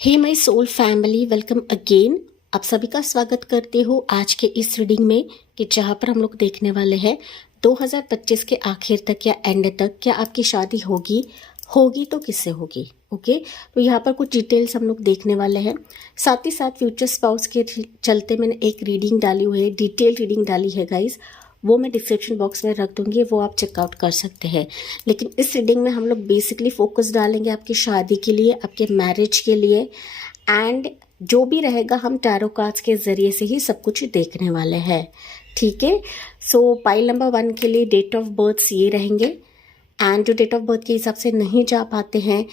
Hey my soul family, welcome again. आप सभी का स्वागत करती हूँ आज के इस रीडिंग में कि जहाँ पर हम लोग देखने वाले हैं 2025 के आखिर तक या एंड तक क्या आपकी शादी होगी तो किससे होगी। ओके, तो यहाँ पर कुछ डिटेल्स हम लोग देखने वाले हैं। साथ ही साथ फ्यूचर स्पाउस के चलते मैंने एक रीडिंग डाली हुई है, डिटेल रीडिंग डाली है गाइज, वो मैं डिस्क्रिप्शन बॉक्स में रख दूंगी, वो आप चेकआउट कर सकते हैं। लेकिन इस रीडिंग में हम लोग बेसिकली फोकस डालेंगे आपकी शादी के लिए, आपके मैरिज के लिए, एंड जो भी रहेगा हम टैरो कार्ड्स के ज़रिए से ही सब कुछ देखने वाले हैं। ठीक है, सो पाइल नंबर 1 के लिए डेट ऑफ बर्थ ये रहेंगे। एंड जो डेट ऑफ बर्थ के हिसाब से नहीं जा पाते हैं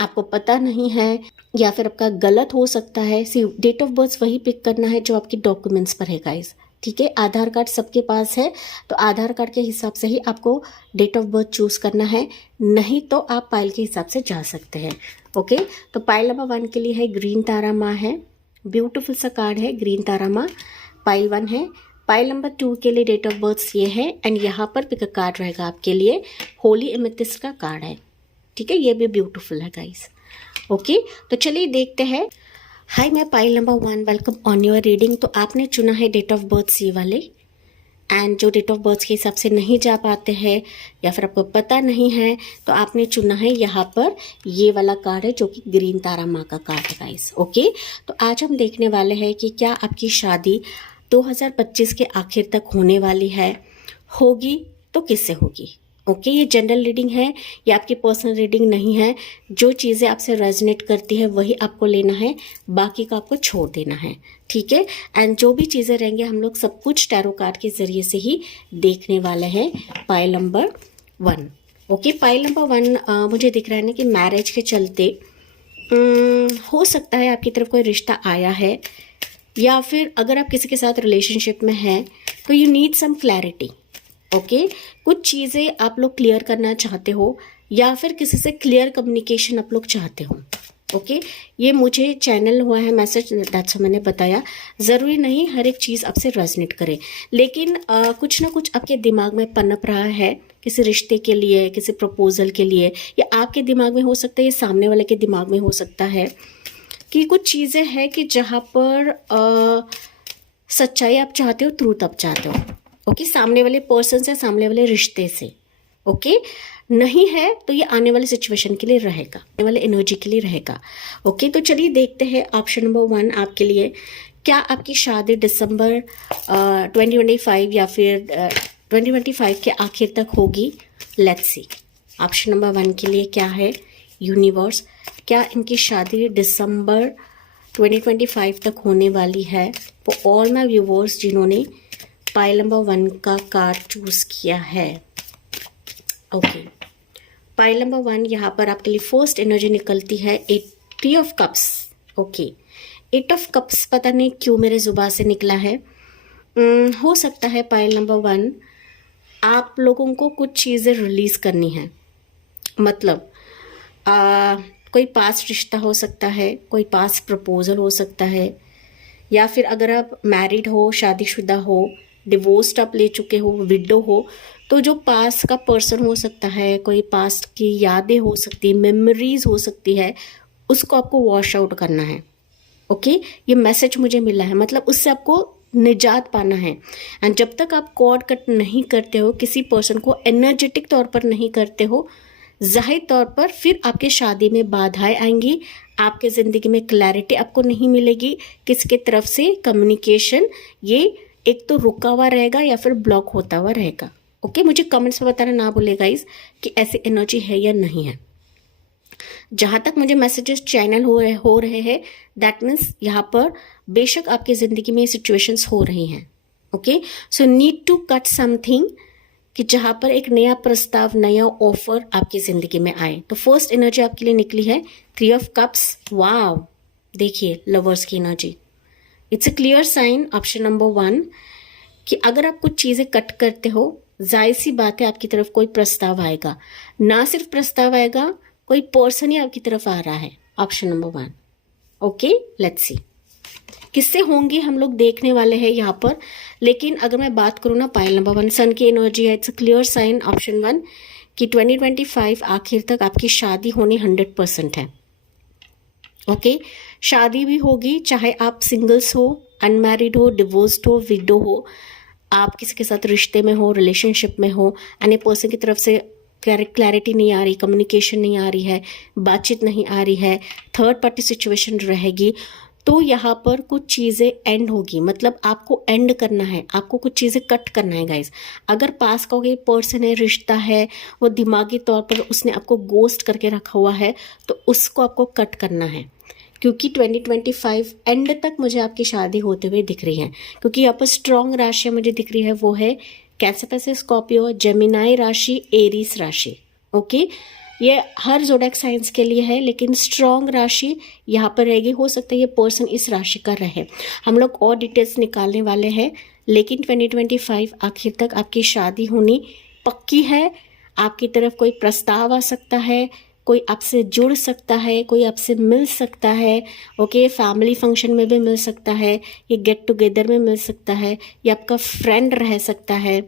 आपको पता नहीं है या फिर आपका गलत हो सकता है, सी डेट ऑफ बर्थ वही पिक करना है जो आपकी डॉक्यूमेंट्स पर है गाइस। ठीक है, आधार कार्ड सबके पास है तो आधार कार्ड के हिसाब से ही आपको डेट ऑफ बर्थ चूज करना है, नहीं तो आप पाइल के हिसाब से जा सकते हैं। ओके, तो पाइल नंबर 1 के लिए है ग्रीन तारा माँ है, ब्यूटीफुल सा कार्ड है ग्रीन तारा माँ, पाइल 1 है। पाइल नंबर 2 के लिए डेट ऑफ बर्थ ये है एंड यहाँ पर पिक कार्ड रहेगा आपके लिए होली एमेथिस्ट का कार्ड है। ठीक है, ये भी ब्यूटीफुल है गाइस। ओके, तो चलिए देखते हैं। हाय, मैं pile number 1, welcome on your reading. तो आपने चुना है डेट ऑफ बर्थ ये वाले, एंड जो डेट ऑफ बर्थ के हिसाब से नहीं जा पाते हैं या फिर आपको पता नहीं है तो आपने चुना है यहाँ पर ये वाला कार्ड है जो कि ग्रीन तारा माँ का कार्ड है गाइस। ओके, तो आज हम देखने वाले हैं कि क्या आपकी शादी 2025 के आखिर तक होने वाली है, होगी तो किससे होगी। ओके, ये जनरल रीडिंग है, ये आपकी पर्सनल रीडिंग नहीं है। जो चीज़ें आपसे रेजोनेट करती है वही आपको लेना है, बाकी का आपको छोड़ देना है। ठीक है, एंड जो भी चीज़ें रहेंगे हम लोग सब कुछ टैरो कार्ड के ज़रिए से ही देखने वाले हैं। Pile number 1। Okay, pile number 1 मुझे दिख रहा है ना कि मैरिज के चलते हो सकता है आपकी तरफ कोई रिश्ता आया है, या फिर अगर आप किसी के साथ रिलेशनशिप में हैं तो you need some clarity. Okay, कुछ चीज़ें आप लोग क्लियर करना चाहते हो या फिर किसी से क्लियर कम्युनिकेशन आप लोग चाहते हो। ओके, ये मुझे चैनल हुआ है मैसेज, दैट्स मैंने बताया। ज़रूरी नहीं हर एक चीज़ आपसे रेजोनेट करे, लेकिन कुछ ना कुछ आपके दिमाग में पनप रहा है किसी रिश्ते के लिए, किसी प्रपोजल के लिए, या आपके दिमाग में हो सकता है, ये सामने वाले के दिमाग में हो सकता है कि कुछ चीज़ें हैं कि जहाँ पर सच्चाई आप चाहते हो, ट्रूथ आप चाहते हो। ओके, सामने वाले पर्सन से, सामने वाले रिश्ते से। ओके, नहीं है तो ये आने वाले सिचुएशन के लिए रहेगा, आने वाले एनर्जी के लिए रहेगा। ओके, तो चलिए देखते हैं ऑप्शन नंबर 1 आपके लिए, क्या आपकी शादी दिसंबर 2025 या फिर 2025 के आखिर तक होगी। लेट्स सी, ऑप्शन नंबर 1 के लिए क्या है यूनिवर्स, क्या इनकी शादी दिसंबर 2025 तक होने वाली है। फॉर ऑल माय व्यूवर्स जिन्होंने पाइल नंबर 1 का कार्ड चूज किया है। ओके, पाइल नंबर 1 यहाँ पर आपके लिए फर्स्ट एनर्जी निकलती है 8 of cups. Okay, 8 of cups पता नहीं क्यों मेरे जुबान से निकला है। हो सकता है पाइल नंबर 1 आप लोगों को कुछ चीज़ें रिलीज करनी है, मतलब कोई पास्ट रिश्ता हो सकता है, कोई पास्ट प्रपोजल हो सकता है, या फिर अगर आप मैरिड हो, शादीशुदा हो, डिवोर्स्ड आप ले चुके हो, विडो हो, तो जो पास्ट का पर्सन हो सकता है, कोई पास्ट की यादें हो सकती है, मेमोरीज हो सकती है, उसको आपको वॉश आउट करना है। ओके, ये मैसेज मुझे मिला है, मतलब उससे आपको निजात पाना है। एंड जब तक आप कॉर्ड कट नहीं करते हो, किसी पर्सन को एनर्जेटिक तौर पर नहीं करते हो, जाहिर तौर पर फिर आपके शादी में बाधाएं आएंगी, आपके ज़िंदगी में क्लैरिटी आपको नहीं मिलेगी, किसके तरफ से कम्युनिकेशन ये एक तो रुका हुआ रहेगा या फिर ब्लॉक होता हुआ रहेगा। ओके, मुझे कमेंट्स में बताना ना भूलिएगा गाइस कि ऐसी एनर्जी है या नहीं है। जहाँ तक मुझे मैसेजेस चैनल हो रहे हैं, दैट मीन्स यहाँ पर बेशक आपकी ज़िंदगी में सिचुएशंस हो रही हैं। Okay, so need to cut something, कि जहाँ पर एक नया प्रस्ताव, नया ऑफर आपकी ज़िंदगी में आए। तो फर्स्ट एनर्जी आपके लिए निकली है 3 ऑफ कप्स। वाव, देखिए लवर्स की energy, it's a clear sign option number 1 कि अगर आप कुछ चीज़ें कट करते हो, जाहिर सी बात है आपकी तरफ कोई प्रस्ताव आएगा। ना सिर्फ प्रस्ताव आएगा, कोई पर्सन ही आपकी तरफ आ रहा है। Option number 1। Okay, let's see किससे होंगे हम लोग देखने वाले हैं यहाँ पर। लेकिन अगर मैं बात करूँ ना, पाइल नंबर 1 सन की एनर्जी है, it's a clear sign option 1 कि 2025 आखिर तक आपकी शादी होनी 100% है। ओके, शादी भी होगी, चाहे आप सिंगल्स हो, अनमैरिड हो, डिवोर्स्ड हो, विडो हो, आप किसी के साथ रिश्ते में हो, रिलेशनशिप में हो, अन्य पर्सन की तरफ से क्लैरिटी नहीं आ रही, कम्युनिकेशन नहीं आ रही है, बातचीत नहीं आ रही है, थर्ड पार्टी सिचुएशन रहेगी, तो यहाँ पर कुछ चीज़ें एंड होगी। मतलब आपको एंड करना है, आपको कुछ चीज़ें कट करना है गाइज। अगर पास का कोई पर्सन है, रिश्ता है, वो दिमागी तौर पर उसने आपको गोस्ट करके रखा हुआ है, तो उसको आपको कट करना है, क्योंकि 2025 एंड तक मुझे आपकी शादी होते हुए दिख रही है। क्योंकि यहाँ पर स्ट्रॉन्ग राशि मुझे दिख रही है, वो है कैंसर, पैसे, स्कॉर्पियो, जेमिनाई राशि, एरीस राशि। ओके, ये हर ज़ोडिएक साइंस के लिए है, लेकिन स्ट्रॉन्ग राशि यहाँ पर रहेगी। हो सकता है ये पर्सन इस राशि का रहे, हम लोग और डिटेल्स निकालने वाले हैं। लेकिन 2025 आखिर तक आपकी शादी होनी पक्की है। आपकी तरफ कोई प्रस्ताव आ सकता है, कोई आपसे जुड़ सकता है, कोई आपसे मिल सकता है। ओके, फैमिली फंक्शन में भी मिल सकता है, ये गेट टुगेदर में मिल सकता है, ये आपका फ्रेंड रह सकता है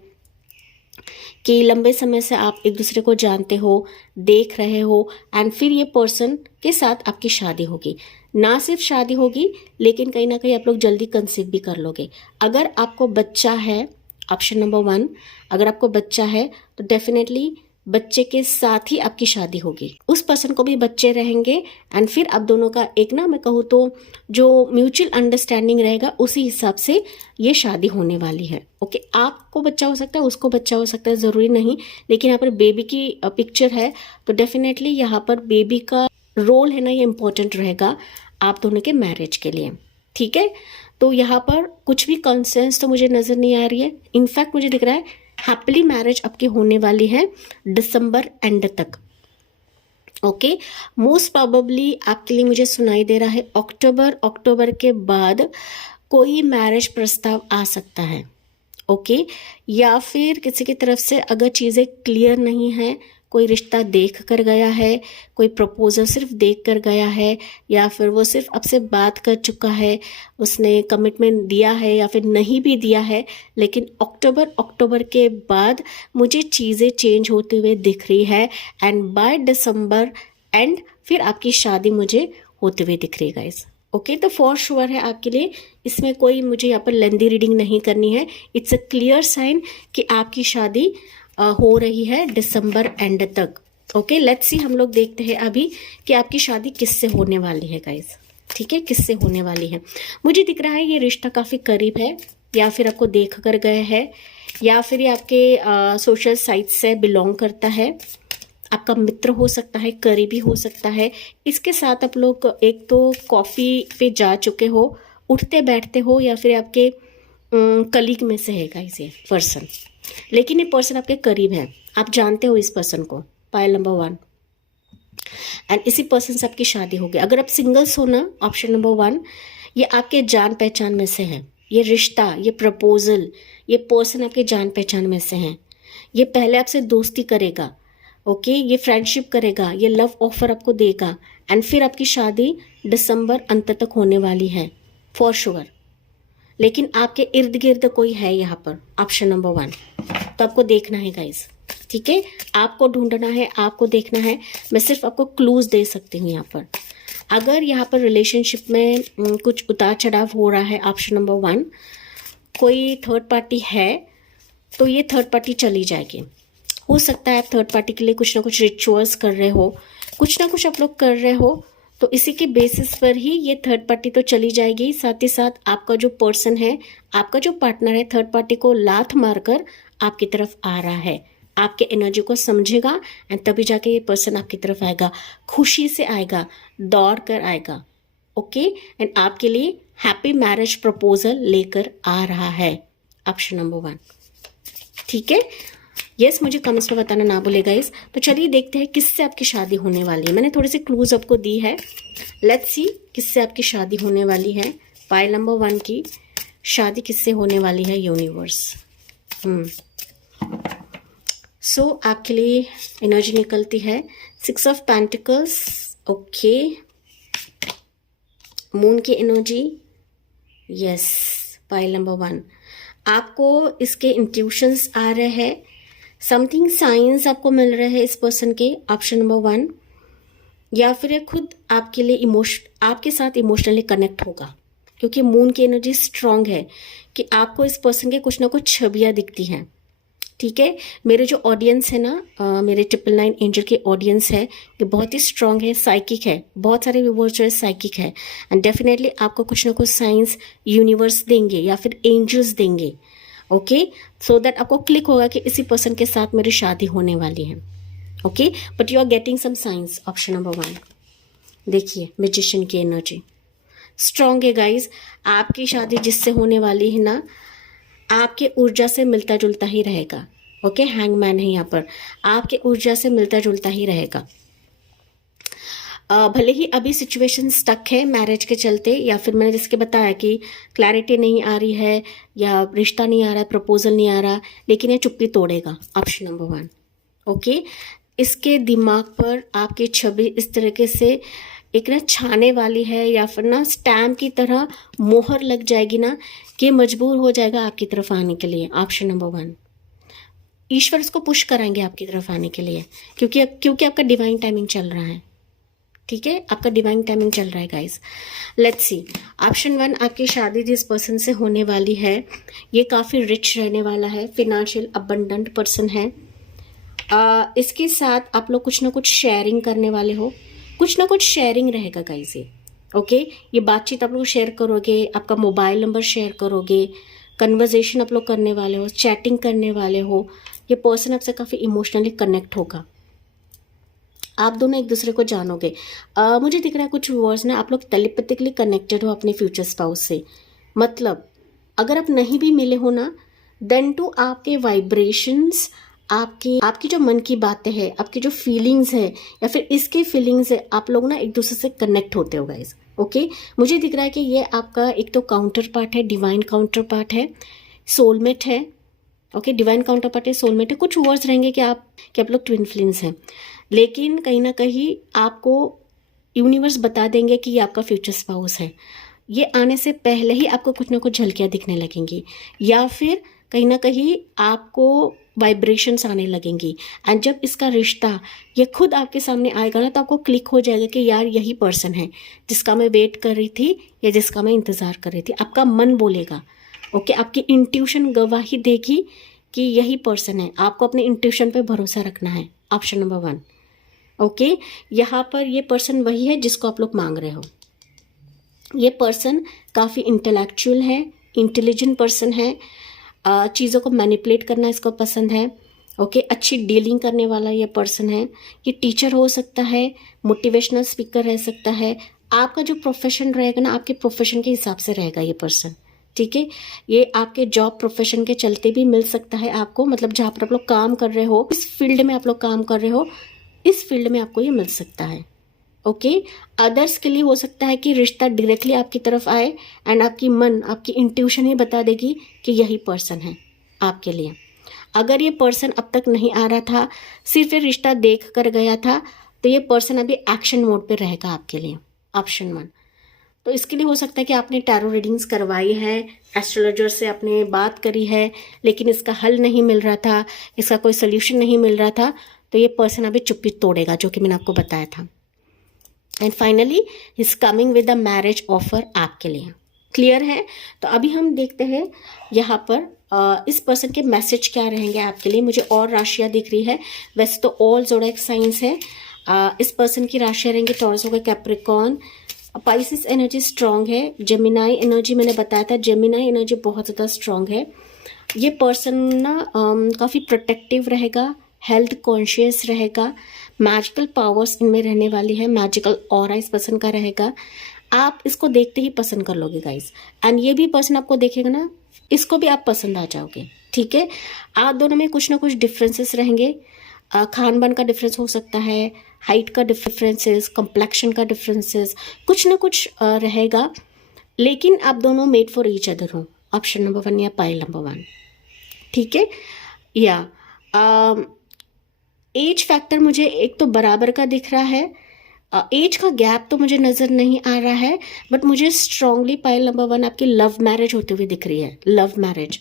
कि लंबे समय से आप एक दूसरे को जानते हो, देख रहे हो, एंड फिर ये पर्सन के साथ आपकी शादी होगी। ना सिर्फ शादी होगी, लेकिन कहीं ना कहीं आप लोग जल्दी कंसीव भी कर लोगे। अगर आपको बच्चा है, ऑप्शन नंबर 1, अगर आपको बच्चा है तो डेफिनेटली बच्चे के साथ ही आपकी शादी होगी। उस पर्सन को भी बच्चे रहेंगे, एंड फिर आप दोनों का एक ना, मैं कहूँ तो जो म्यूचुअल अंडरस्टैंडिंग रहेगा, उसी हिसाब से ये शादी होने वाली है। ओके, आपको बच्चा हो सकता है, उसको बच्चा हो सकता है, ज़रूरी नहीं। लेकिन यहाँ पर बेबी की पिक्चर है, तो डेफिनेटली यहाँ पर बेबी का रोल है ना, ये इम्पोर्टेंट रहेगा आप दोनों के मैरिज के लिए। ठीक है, तो यहाँ पर कुछ भी कंसर्न्स तो मुझे नज़र नहीं आ रही है। इनफैक्ट मुझे दिख रहा है हैप्पीली मैरिज आपकी होने वाली है दिसंबर एंड तक। ओके, मोस्ट प्रोबेबली आपके लिए मुझे सुनाई दे रहा है अक्टूबर के बाद कोई मैरिज प्रस्ताव आ सकता है। ओके, या फिर किसी की तरफ से अगर चीज़ें क्लियर नहीं है, कोई रिश्ता देख कर गया है, कोई प्रपोजल सिर्फ देख कर गया है, या फिर वो सिर्फ आपसे बात कर चुका है, उसने कमिटमेंट दिया है या फिर नहीं भी दिया है, लेकिन अक्टूबर के बाद मुझे चीज़ें चेंज होते हुए दिख रही है, एंड बाय दिसंबर एंड फिर आपकी शादी मुझे होते हुए दिख रही है गाइस। ओके, तो फॉर श्योर है आपके लिए, इसमें कोई मुझे यहाँ पर लेंदी रीडिंग नहीं करनी है। इट्स अ क्लियर साइन कि आपकी शादी हो रही है दिसंबर एंड तक। ओके, लेट्स सी, हम लोग देखते हैं अभी कि आपकी शादी किससे होने वाली है गाइस। ठीक है, किससे होने वाली है। मुझे दिख रहा है ये रिश्ता काफ़ी करीब है, या फिर आपको देख कर गए हैं, या फिर ये आपके सोशल साइट से बिलोंग करता है, आपका मित्र हो सकता है, करीबी हो सकता है। इसके साथ आप लोग एक तो कॉफ़ी पे जा चुके हो, उठते बैठते हो, या फिर आपके कलीग में से है गाइस ये पर्सन। लेकिन ये पर्सन आपके करीब है, आप जानते हो इस पर्सन को, पायल नंबर 1, एंड इसी पर्सन से आपकी शादी होगी। अगर आप सिंगल्स हो ना, ऑप्शन नंबर 1, ये आपके जान पहचान में से है। ये रिश्ता, ये प्रपोजल, ये पर्सन आपके जान पहचान में से है। ये पहले आपसे दोस्ती करेगा, ओके, ये फ्रेंडशिप करेगा, ये लव ऑफर आपको देगा, एंड फिर आपकी शादी दिसंबर अंत तक होने वाली है फॉर श्योर। लेकिन आपके इर्द गिर्द कोई है यहाँ पर, ऑप्शन नंबर 1, तो आपको देखना है गाइस। ठीक है, आपको ढूंढना है, आपको देखना है। मैं सिर्फ आपको क्लूज दे सकती हूँ यहाँ पर। अगर यहाँ पर रिलेशनशिप में कुछ उतार चढ़ाव हो रहा है, ऑप्शन नंबर 1, कोई थर्ड पार्टी है, तो ये थर्ड पार्टी चली जाएगी। हो सकता है आप थर्ड पार्टी के लिए कुछ ना कुछ रिचुअल्स कर रहे हो, कुछ ना कुछ आप लोग कर रहे हो, तो इसी के बेसिस पर ही ये थर्ड पार्टी तो चली जाएगी। साथ ही साथ आपका जो पर्सन है, आपका जो पार्टनर है, थर्ड पार्टी को लात मारकर आपकी तरफ आ रहा है, आपके एनर्जी को समझेगा, एंड तभी जाके ये पर्सन आपकी तरफ आएगा, खुशी से आएगा, दौड़ कर आएगा। ओके, एंड आपके लिए हैप्पी मैरिज प्रपोजल लेकर आ रहा है, ऑप्शन नंबर 1। ठीक है, यस, मुझे कमेंट्स में बताना ना भूलेगा इस। तो चलिए देखते हैं किससे आपकी शादी होने वाली है। मैंने थोड़ी सी क्लूज आपको दी है, लेट्स सी किससे आपकी शादी होने वाली है। पाइल नंबर 1 की शादी किससे होने वाली है यूनिवर्स। सो आपके लिए एनर्जी निकलती है 6 ऑफ पेंटिकल्स, ओके, मून की एनर्जी, यस, पाइल नंबर 1। आपको इसके इंट्यूशंस आ रहे हैं, समथिंग साइंस आपको मिल रहे हैं इस पर्सन के, ऑप्शन नंबर 1। या फिर ये खुद आपके लिए आपके साथ इमोशनली कनेक्ट होगा, क्योंकि मून की एनर्जी स्ट्रांग है कि आपको इस पर्सन के कुछ ना कुछ छवियां दिखती हैं। ठीक है, मेरे जो ऑडियंस है ना, मेरे 999 एंजल के ऑडियंस है, ये बहुत ही स्ट्रांग है, साइकिक है, बहुत सारे व्यूअर्स जो है साइकिक है, एंड डेफिनेटली आपको कुछ ना कुछ साइंस यूनिवर्स देंगे या फिर एंजल्स देंगे। ओके, सो दैट आपको क्लिक होगा कि इसी पर्सन के साथ मेरी शादी होने वाली है। Okay, but you are getting some science. Option number 1 देखिए, मैजिशियन की एनर्जी स्ट्रांग है गाइज। आपकी शादी जिससे होने वाली है ना, आपके ऊर्जा से मिलता जुलता ही रहेगा। ओके, हैंगमैन है यहाँ पर, आपके ऊर्जा से मिलता जुलता ही रहेगा। भले ही अभी सिचुएशन स्टक है मैरिज के चलते, या फिर मैंने जिसके बताया कि क्लैरिटी नहीं आ रही है या रिश्ता नहीं आ रहा है, प्रपोजल नहीं आ रहा, लेकिन ये चुप्पी तोड़ेगा। Option number 1। ओके, इसके दिमाग पर आपकी छवि इस तरीके से एक ना छाने वाली है, या फिर ना स्टैम्प की तरह मोहर लग जाएगी ना, कि मजबूर हो जाएगा आपकी तरफ आने के लिए। ऑप्शन नंबर 1, ईश्वर इसको पुश कराएंगे आपकी तरफ आने के लिए, क्योंकि आपका डिवाइन टाइमिंग चल रहा है। ठीक है, आपका डिवाइन टाइमिंग चल रहा है गाइस। लेट्स सी, ऑप्शन 1, आपकी शादी जिस पर्सन से होने वाली है, ये काफ़ी रिच रहने वाला है, फिनेंशियल अबंडेंट पर्सन है। इसके साथ आप लोग कुछ ना कुछ शेयरिंग करने वाले हो, कुछ ना कुछ शेयरिंग रहेगा गाइस ये। ओके, ये बातचीत आप लोग शेयर करोगे, आपका मोबाइल नंबर शेयर करोगे, कन्वर्जेशन आप लोग करने वाले हो, चैटिंग करने वाले हो। ये पर्सन आपसे काफ़ी इमोशनली कनेक्ट होगा, आप दोनों एक दूसरे को जानोगे। मुझे दिख रहा है कुछ वर्ड्स ना, आप लोग टेलीपैथिकली कनेक्टेड हो अपने फ्यूचर स्पाउस से। मतलब अगर आप नहीं भी मिले हो ना, देन टू आपके वाइब्रेशंस, आपकी जो मन की बातें हैं, आपकी जो फीलिंग्स है या फिर इसके फीलिंग्स है, आप लोग ना एक दूसरे से कनेक्ट होते हो गाइज। ओके, मुझे दिख रहा है कि ये आपका एक तो काउंटर पार्ट है, डिवाइन काउंटर पार्ट है, सोलमेट है। ओके, डिवाइन काउंटर पार्ट है, सोलमेट है। कुछ वर्ड्स रहेंगे कि आप लोग ट्विन फ्लेम्स हैं, लेकिन कहीं ना कहीं आपको यूनिवर्स बता देंगे कि ये आपका फ्यूचर स्पाउस है। ये आने से पहले ही आपको कुछ ना कुछ झलकियाँ दिखने लगेंगी, या फिर कहीं ना कहीं आपको वाइब्रेशंस आने लगेंगी। एंड जब इसका रिश्ता ये खुद आपके सामने आएगा ना, तो आपको क्लिक हो जाएगा कि यार यही पर्सन है जिसका मैं वेट कर रही थी या जिसका मैं इंतज़ार कर रही थी। आपका मन बोलेगा। ओके, आपकी इंट्यूशन गवाही देगी कि यही पर्सन है। आपको अपने इंट्यूशन पे भरोसा रखना है। Option number 1। ओके, यहाँ पर ये पर्सन वही है जिसको आप लोग मांग रहे हो। ये पर्सन काफ़ी इंटेलेक्चुअल है, इंटेलिजेंट पर्सन है, चीज़ों को मैनिपुलेट करना इसको पसंद है। ओके, अच्छी डीलिंग करने वाला ये पर्सन है। ये टीचर हो सकता है, मोटिवेशनल स्पीकर रह सकता है। आपका जो प्रोफेशन रहेगा ना, आपके प्रोफेशन के हिसाब से रहेगा ये पर्सन। ठीक है, ये आपके जॉब प्रोफेशन के चलते भी मिल सकता है आपको, मतलब जहाँ पर आप लोग काम कर रहे हो, इस फील्ड में आप लोग काम कर रहे हो, इस फील्ड में आपको ये मिल सकता है। ओके, अदर्स के लिए हो सकता है कि रिश्ता डायरेक्टली आपकी तरफ आए एंड आपकी इंट्यूशन ही बता देगी कि यही पर्सन है आपके लिए। अगर ये पर्सन अब तक नहीं आ रहा था, सिर्फ ये रिश्ता देख कर गया था, तो ये पर्सन अभी एक्शन मोड पे रहेगा आपके लिए। ऑप्शन 1। तो इसके लिए हो सकता है कि आपने टैरो रीडिंग्स करवाई है, एस्ट्रोलॉजर से आपने बात करी है, लेकिन इसका हल नहीं मिल रहा था, इसका कोई सोल्यूशन नहीं मिल रहा था, तो ये पर्सन अभी चुप्पी तोड़ेगा, जो कि मैंने आपको बताया था। And finally is coming with a marriage offer आपके लिए। क्लियर है? तो अभी हम देखते हैं यहाँ पर इस पर्सन के मैसेज क्या रहेंगे आपके लिए। मुझे और राशियाँ दिख रही है, वैसे तो ऑल ज़ोडिएक साइंस है। इस पर्सन की राशियाँ रहेंगी टॉरस होगा, कैप्रिकॉर्न, पाइसिस एनर्जी स्ट्रांग है, जेमिनाई एनर्जी मैंने बताया था, जेमिनाई एनर्जी बहुत ज़्यादा स्ट्रांग है। ये पर्सन ना काफ़ी प्रोटेक्टिव रहेगा, हेल्थ कॉन्शियस रहेगा, मैजिकल पावर्स इनमें रहने वाली है, मैजिकल ऑरा इस पर्सन का रहेगा। आप इसको देखते ही पसंद कर लोगे गाइस, एंड ये भी पर्सन आपको देखेगा ना, इसको भी आप पसंद आ जाओगे। ठीक है, आप दोनों में कुछ ना कुछ डिफरेंसेस रहेंगे। खान पान का डिफरेंस हो सकता है, हाइट का डिफरेंसेस, कम्प्लेक्शन का डिफरेंसेस, कुछ ना कुछ रहेगा, लेकिन आप दोनों मेड फॉर ईच अदर हो। ऑप्शन नंबर 1 या पाइल नंबर 1। ठीक है, या एज फैक्टर मुझे एक तो बराबर का दिख रहा है, एज का गैप तो मुझे नज़र नहीं आ रहा है, बट मुझे स्ट्रांगली पाइल नंबर 1 आपकी लव मैरिज होते हुए दिख रही है, लव मैरिज,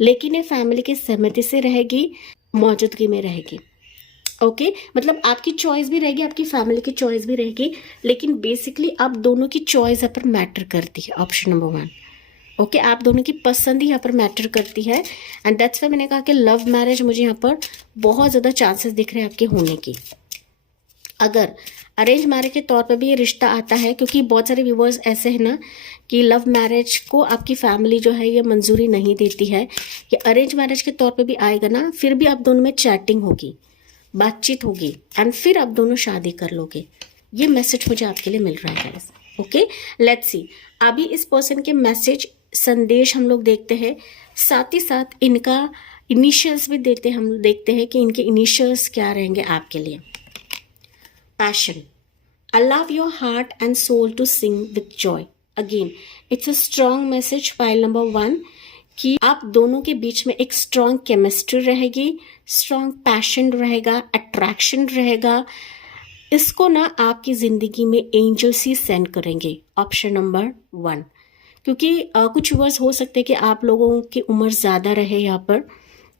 लेकिन ये फैमिली की सहमति से रहेगी, मौजूदगी में रहेगी। ओके मतलब आपकी चॉइस भी रहेगी, आपकी फैमिली की चॉइस भी रहेगी, लेकिन बेसिकली आप दोनों की चॉइस यहाँ पर मैटर करती है। ऑप्शन नंबर 1, ओके आप दोनों की पसंद ही यहाँ पर मैटर करती है। एंड दैट्स वाई मैंने कहा कि लव मैरिज मुझे यहाँ पर बहुत ज़्यादा चांसेस दिख रहे हैं आपके होने की। अगर अरेंज मैरिज के तौर पे भी ये रिश्ता आता है, क्योंकि बहुत सारे व्यूवर्स ऐसे हैं ना कि लव मैरिज को आपकी फैमिली जो है ये मंजूरी नहीं देती है, कि अरेंज मैरिज के तौर पे भी आएगा ना, फिर भी आप दोनों में चैटिंग होगी, बातचीत होगी एंड फिर आप दोनों शादी कर लोगे। ये मैसेज मुझे आपके लिए मिल रहा है गाइस। ओके लेट्स सी, अभी इस पर्सन के मैसेज संदेश हम लोग देखते हैं, साथ ही साथ इनका इनिशियल्स भी देते हैं, हम देखते हैं कि इनके इनिशियल्स क्या रहेंगे आपके लिए। Passion. Allow your heart and soul to sing with joy. Again, it's a strong message. Pile number 1 कि आप दोनों के बीच में एक स्ट्रॉन्ग केमिस्ट्री रहेगी, स्ट्रॉन्ग पैशन रहेगा, अट्रैक्शन रहेगा। इसको ना आपकी जिंदगी में एंजल्स ही सेंड करेंगे। ऑप्शन नंबर 1, क्योंकि कुछ वर्ड्स हो सकते हैं कि आप लोगों की उम्र ज़्यादा रहे, यहाँ पर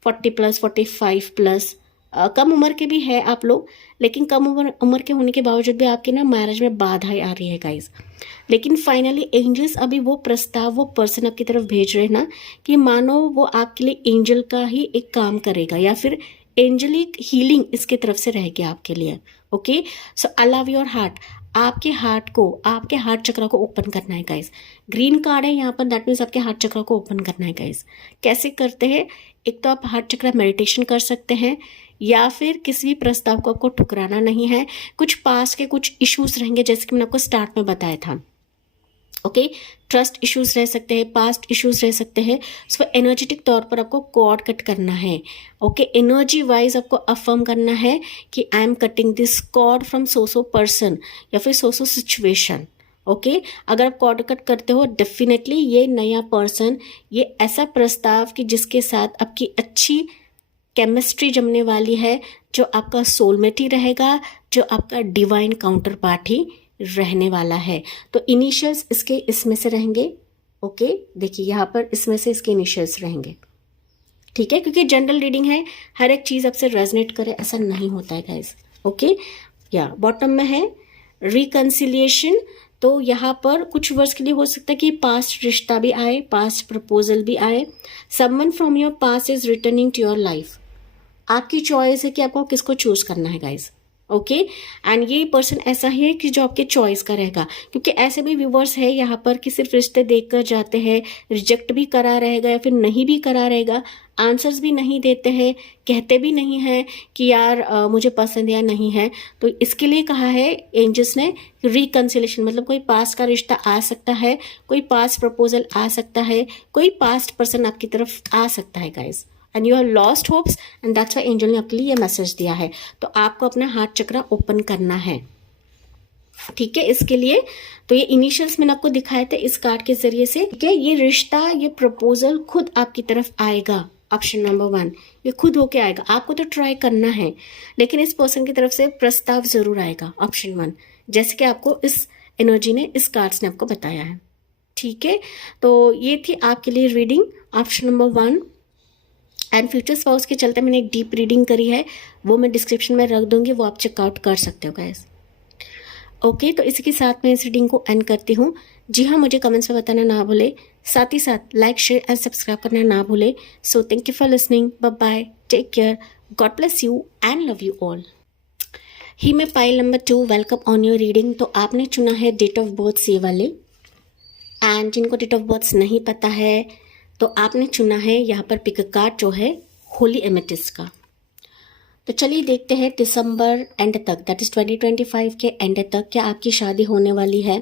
40+, 45+, कम उम्र के भी है आप लोग, लेकिन कम उम्र के होने के बावजूद भी आपके ना मैरिज में बाधाएं आ रही है गाइस। लेकिन फाइनली एंजल्स अभी वो प्रस्ताव, वो पर्सन आपकी तरफ भेज रहे हैं ना कि मानो वो आपके लिए एंजल का ही एक काम करेगा, या फिर एंजलिक हीलिंग इसके तरफ से रहेगी आपके लिए। Okay so allow your heart, आपके हार्ट को, आपके हार्ट चक्र को ओपन करना है गाइस। ग्रीन कार्ड है यहाँ पर, दैट मीन्स आपके हार्ट चक्र को ओपन करना है गाइस। कैसे करते हैं? एक तो आप हार्ट चक्र मेडिटेशन कर सकते हैं, या फिर किसी भी प्रस्ताव को आपको ठुकराना नहीं है। कुछ पास के कुछ इश्यूज रहेंगे, जैसे कि मैंने आपको स्टार्ट में बताया था। ओके ट्रस्ट इश्यूज रह सकते हैं, पास्ट इश्यूज रह सकते हैं। सो एनर्जेटिक तौर पर आपको कॉर्ड कट करना है। ओके एनर्जी वाइज आपको अफर्म करना है कि I am cutting this cord from so person या फिर सो सिचुएशन। ओके अगर आप कॉर्ड कट करते हो, डेफिनेटली ये नया पर्सन, ये ऐसा प्रस्ताव कि जिसके साथ आपकी अच्छी केमिस्ट्री जमने वाली है, जो आपका सोलमेट ही रहेगा, जो आपका डिवाइन काउंटर पार्ट ही रहने वाला है। तो इनिशियल्स इसके इसमें से रहेंगे। ओके देखिए यहाँ पर इसमें से इसके इनिशियल्स रहेंगे, ठीक है, क्योंकि जनरल रीडिंग है, हर एक चीज़ आपसे रेजनेट करे ऐसा नहीं होता है गाइस। ओके या बॉटम में है रिकन्सिलिएशन, तो यहाँ पर कुछ वर्ड्स के लिए हो सकता है कि पास्ट रिश्ता भी आए, पास्ट प्रपोजल भी आए। Someone from your past is returning to your life. आपकी चॉइस है कि आपको किसको चूज करना है गाइस। ओके एंड ये पर्सन ऐसा ही है कि जो आपके चॉइस का रहेगा, क्योंकि ऐसे भी व्यूवर्स है यहाँ पर कि सिर्फ रिश्ते देखकर जाते हैं, रिजेक्ट भी करा रहेगा या फिर नहीं भी करा रहेगा, आंसर्स भी नहीं देते हैं, कहते भी नहीं है कि यार मुझे पसंद या नहीं है। तो इसके लिए कहा है एंजल्स ने रिकन्सिलेशन, मतलब कोई पास्ट का रिश्ता आ सकता है, कोई पास्ट प्रपोजल आ सकता है, कोई पास्ट पर्सन आपकी तरफ आ सकता है guys, and you are lost hopes and that's why angel ने आपके लिए ये मैसेज दिया है। तो आपको अपना हार्ट चक्र ओपन करना है, ठीक है। इसके लिए तो ये इनिशियल्स मैंने आपको दिखाए थे इस कार्ड के जरिए से, ठीक है। ये रिश्ता, ये प्रपोजल खुद आपकी तरफ आएगा। ऑप्शन नंबर 1 ये खुद होके आएगा, आपको तो ट्राई करना है, लेकिन इस पर्सन की तरफ से प्रस्ताव जरूर आएगा। ऑप्शन 1 जैसे कि आपको इस एनर्जी ने, इस कार्ड्स ने आपको बताया है, ठीक है। तो ये थी आपके लिए reading option number 1 and future spouse के चलते मैंने एक डीप रीडिंग करी है, वो मैं डिस्क्रिप्शन में रख दूंगी, वो आप चेकआउट कर सकते हो गाइस। ओके तो इसी के साथ मैं इस रीडिंग को एंड करती हूँ। जी हाँ, मुझे कमेंट्स में बताना ना भूले, साथ ही साथ लाइक शेयर एंड सब्सक्राइब करना ना भूले। So thank you for listening, bye bye, take care, God bless you and love you all. ही में pile number 2 welcome on your reading. तो आपने चुना है डेट ऑफ बर्थ ये वाले, एंड जिनको डेट ऑफ बर्थ नहीं पता है तो आपने चुना है यहाँ पर पिक कार्ड जो है होली एमेथिस्ट का। तो चलिए देखते हैं दिसंबर एंड तक, दैट इज 2025 के एंड तक क्या आपकी शादी होने वाली है,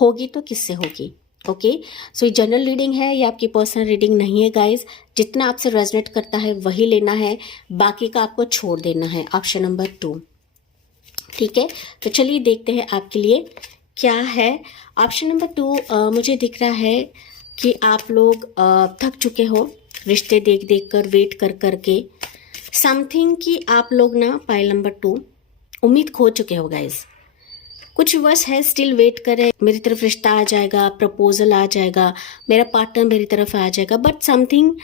होगी तो किससे होगी। ओके सो ये जनरल रीडिंग है, ये आपकी पर्सनल रीडिंग नहीं है गाइज। जितना आपसे रेजोनेट करता है वही लेना है, बाकी का आपको छोड़ देना है। ऑप्शन नंबर 2, ठीक है। तो चलिए देखते हैं आपके लिए क्या है। ऑप्शन नंबर 2 मुझे दिख रहा है कि आप लोग थक चुके हो रिश्ते देख देख कर, वेट कर कर के, समथिंग कि आप लोग ना पाइल नंबर 2 उम्मीद खो चुके हो गाइज। कुछ वर्ष है स्टिल वेट करे, मेरी तरफ रिश्ता आ जाएगा, प्रपोजल आ जाएगा, मेरा पार्टनर मेरी तरफ आ जाएगा, बट समथिंग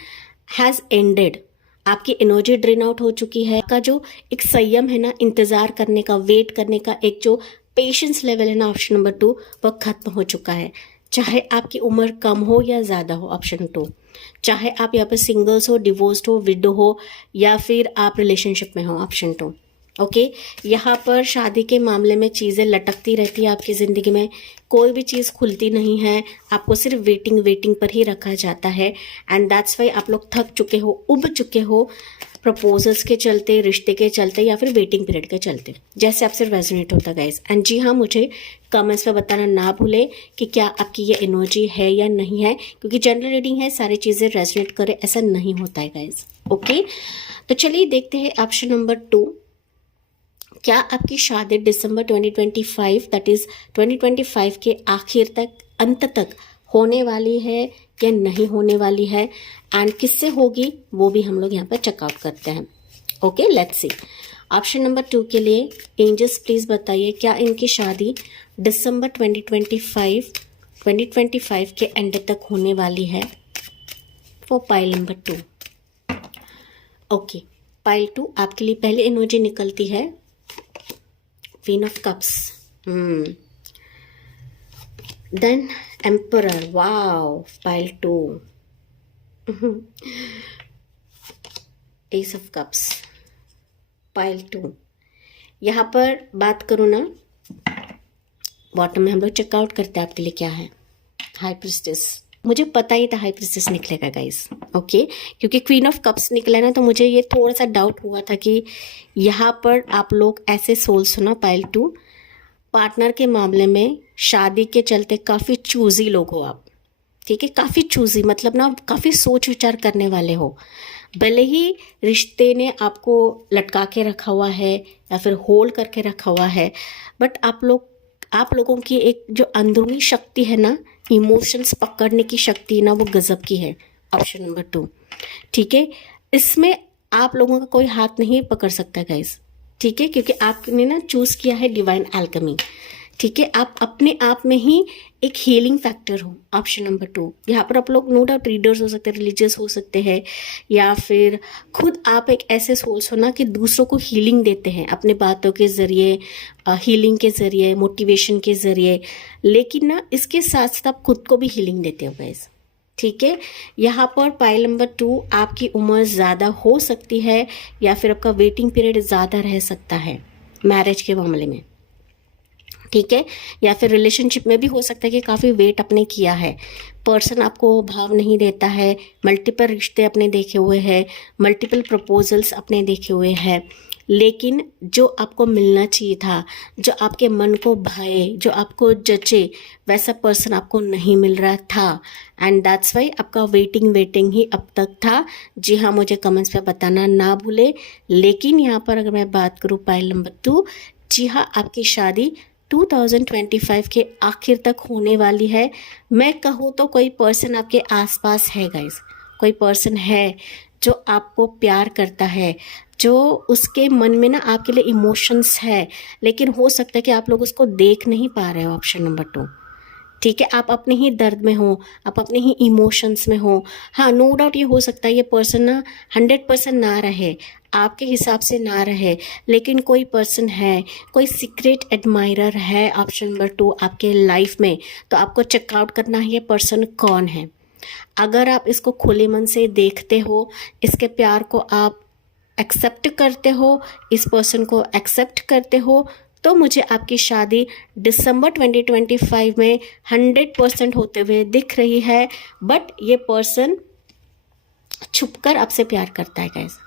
हैज़ एंडेड। आपकी एनर्जी ड्रेन आउट हो चुकी है। आपका जो एक संयम है ना, इंतजार करने का, वेट करने का, एक जो पेशेंस लेवल है ना, ऑप्शन नंबर 2, वह खत्म हो चुका है। चाहे आपकी उम्र कम हो या ज्यादा हो, ऑप्शन 2। चाहे आप यहाँ पे सिंगल्स हो, डिवोर्स्ड हो, विडो हो, या फिर आप रिलेशनशिप में हो, ऑप्शन 2। ओके, यहाँ पर शादी के मामले में चीज़ें लटकती रहती है आपकी ज़िंदगी में, कोई भी चीज़ खुलती नहीं है, आपको सिर्फ वेटिंग पर ही रखा जाता है। एंड दैट्स वाई आप लोग थक चुके हो, उब चुके हो, प्रपोजल्स के चलते, रिश्ते के चलते, या फिर वेटिंग पीरियड के चलते, जैसे आपसे रेजोनेट होता गाइस। एंड जी हाँ, मुझे कमेंट्स में बताना ना भूले कि क्या आपकी ये एनर्जी है या नहीं है, क्योंकि जनरल रीडिंग है, सारी चीज़ें रेजोनेट करे ऐसा नहीं होता है गाइस। ओके, तो चलिए देखते हैं ऑप्शन नंबर 2। क्या आपकी शादी दिसंबर 2025 दैट इज 2025 के आखिर तक, अंत तक होने वाली है या नहीं होने वाली है, एंड किससे होगी वो भी हम लोग यहाँ पर चेकआउट करते हैं। Okay, let's see. Option number 2 के लिए एंजल्स प्लीज बताइए, क्या इनकी शादी दिसंबर 2025 के एंड तक होने वाली है for pile number 2। Okay, pile 2 आपके लिए पहले एनर्जी निकलती है queen of cups, then emperor, wow, pile 2, ace of cups, pile 2। यहाँ पर बात करूँ ना, बॉटम में हम लोग चेकआउट करते हैं आपके लिए क्या है, हाई प्रिस्टेस। मुझे पता ही था हाई प्रिस्टेस निकलेगा गाइस। ओके, क्योंकि क्वीन ऑफ कप्स निकला ना, तो मुझे ये थोड़ा सा डाउट हुआ था कि यहाँ पर आप लोग ऐसे सोल्स हो ना, पाइल 2, पार्टनर के मामले में शादी के चलते काफ़ी चूजी लोग हो आप। ठीक है, काफ़ी चूजी मतलब ना, काफ़ी सोच विचार करने वाले हो। भले ही रिश्ते ने आपको लटका के रखा हुआ है या फिर होल्ड करके रखा हुआ है, बट आप लोगों की एक जो अंदरूनी शक्ति है ना, इमोशंस पकड़ने की शक्ति ना, वो गजब की है, ऑप्शन नंबर 2। ठीक है, इसमें आप लोगों का कोई हाथ नहीं पकड़ सकता गाइस। ठीक है, क्योंकि आपने ना चूज किया है डिवाइन एल्केमी। ठीक है, आप अपने आप में ही एक हीलिंग फैक्टर हो, ऑप्शन नंबर 2। यहाँ पर आप लोग नो डाउट रीडर्स हो सकते हैं, रिलीजियस हो सकते हैं, या फिर खुद आप एक ऐसे सोल्स हो ना कि दूसरों को हीलिंग देते हैं अपने बातों के ज़रिए, हीलिंग के ज़रिए, मोटिवेशन के ज़रिए, लेकिन ना इसके साथ साथ आप खुद को भी हीलिंग देते हो गाइस। ठीक है, यहाँ पर पाइल नंबर 2 आपकी उम्र ज़्यादा हो सकती है, या फिर आपका वेटिंग पीरियड ज़्यादा रह सकता है मैरिज के मामले में। ठीक है, या फिर रिलेशनशिप में भी हो सकता है कि काफ़ी वेट आपने किया है, पर्सन आपको भाव नहीं देता है, मल्टीपल रिश्ते अपने देखे हुए हैं, मल्टीपल प्रपोजल्स अपने देखे हुए हैं, लेकिन जो आपको मिलना चाहिए था, जो आपके मन को भाए, जो आपको जचे, वैसा पर्सन आपको नहीं मिल रहा था। एंड दैट्स वाई आपका वेटिंग ही अब तक था। जी हाँ, मुझे कमेंट्स पे बताना ना भूले। लेकिन यहाँ पर अगर मैं बात करूँ पाइल नंबर 2, जी हाँ, आपकी शादी 2025 के आखिर तक होने वाली है। मैं कहूँ तो कोई पर्सन आपके आसपास है गाइस, कोई पर्सन है जो आपको प्यार करता है, जो उसके मन में ना आपके लिए इमोशंस है, लेकिन हो सकता है कि आप लोग उसको देख नहीं पा रहे हो, ऑप्शन नंबर 2। ठीक है, आप अपने ही दर्द में हो, आप अपने ही इमोशंस में हो। हाँ, नो डाउट ये हो सकता है ये पर्सन ना 100% ना रहे, आपके हिसाब से ना रहे, लेकिन कोई पर्सन है, कोई सीक्रेट एडमायरर है, ऑप्शन नंबर 2 आपके लाइफ में। तो आपको चेकआउट करना है ये पर्सन कौन है। अगर आप इसको खुले मन से देखते हो, इसके प्यार को आप एक्सेप्ट करते हो, इस पर्सन को एक्सेप्ट करते हो, तो मुझे आपकी शादी दिसंबर 2025 में 100% होते हुए दिख रही है। बट ये पर्सन छुपकर आपसे प्यार करता है गाइस।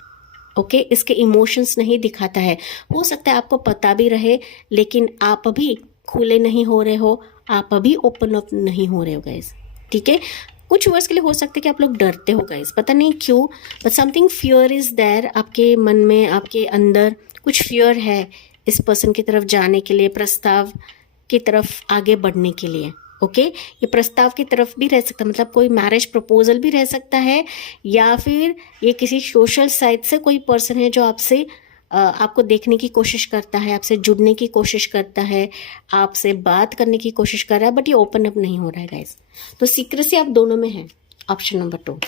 ओके, इसके इमोशंस नहीं दिखाता है। हो सकता है आपको पता भी रहे, लेकिन आप अभी खुले नहीं हो रहे हो, आप अभी ओपन अप नहीं हो रहे हो गाइस। ठीक है, कुछ वर्ष के लिए हो सकता है कि आप लोग डरते हो गाइस, पता नहीं क्यों, but something fear is there, आपके मन में, आपके अंदर कुछ फियर है इस पर्सन की तरफ जाने के लिए, प्रस्ताव की तरफ आगे बढ़ने के लिए। ओके, ये प्रस्ताव की तरफ भी रह सकता है, मतलब कोई मैरिज प्रपोजल भी रह सकता है, या फिर ये किसी सोशल साइट से कोई पर्सन है जो आपसे आपको देखने की कोशिश करता है, आपसे जुड़ने की कोशिश करता है, आपसे बात करने की कोशिश कर रहा है, बट ये ओपन अप नहीं हो रहा है गाइस। तो सीक्रेसी आप दोनों में है, ऑप्शन नंबर 2।